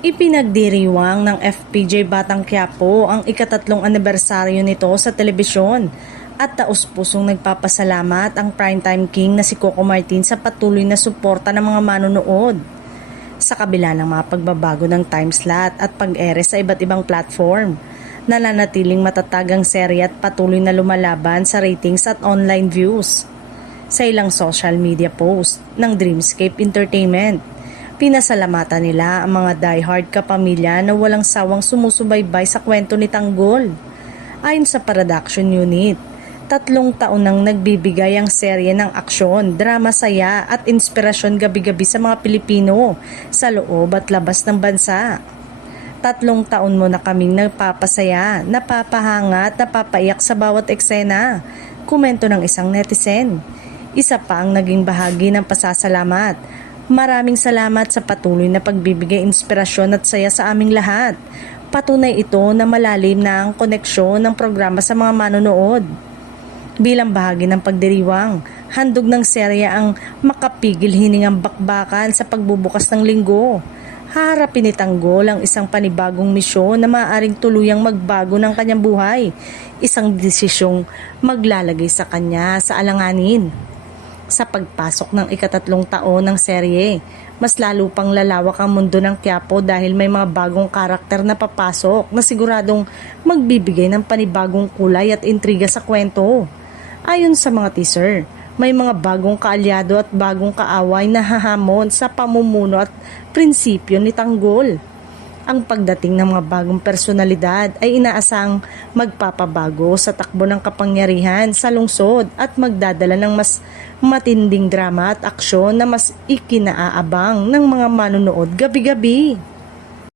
Ipinagdiriwang ng FPJ Batang Quiapo ang ika-3 anibersaryo nito sa telebisyon at taus-pusong nagpapasalamat ang primetime king na si Coco Martin sa patuloy na suporta ng mga manonood. Sa kabila ng mga pagbabago ng time slot at pag-ere sa iba't ibang platform, nananatiling matatag ang serye at patuloy na lumalaban sa ratings at online views. Sa ilang social media post ng Dreamscape Entertainment, pinasalamatan nila ang mga diehard kapamilya na walang sawang sumusubaybay sa kwento ni Tanggol. Ayon sa production unit, 3 taon nang nagbibigay ang serye ng aksyon, drama, saya at inspirasyon gabi-gabi sa mga Pilipino sa loob at labas ng bansa. 3 taon mo na kaming nagpapasaya, napapahanga at napapaiyak sa bawat eksena, komento ng isang netizen. Isa pa ang naging bahagi ng pasasalamat. Maraming salamat sa patuloy na pagbibigay inspirasyon at saya sa aming lahat. Patunay ito na malalim na ang koneksyon ng programa sa mga manonood. Bilang bahagi ng pagdiriwang, handog ng serya ang makapigil hiningang bakbakan sa pagbubukas ng linggo. Haharapin ni Tanggol ang isang panibagong misyon na maaaring tuluyang magbago ng kanyang buhay. Isang desisyong maglalagay sa kanya sa alanganin. Sa pagpasok ng ika-3 taon ng serye, mas lalo pang lalawak ang mundo ng Quiapo dahil may mga bagong karakter na papasok na siguradong magbibigay ng panibagong kulay at intriga sa kwento. Ayon sa mga teaser, may mga bagong kaalyado at bagong kaaway na hahamon sa pamumuno at prinsipyo ni Tanggol. Ang pagdating ng mga bagong personalidad ay inaasang magpapabago sa takbo ng kapangyarihan sa lungsod at magdadala ng mas matinding drama at aksyon na mas ikinaaabang ng mga manonood gabi-gabi.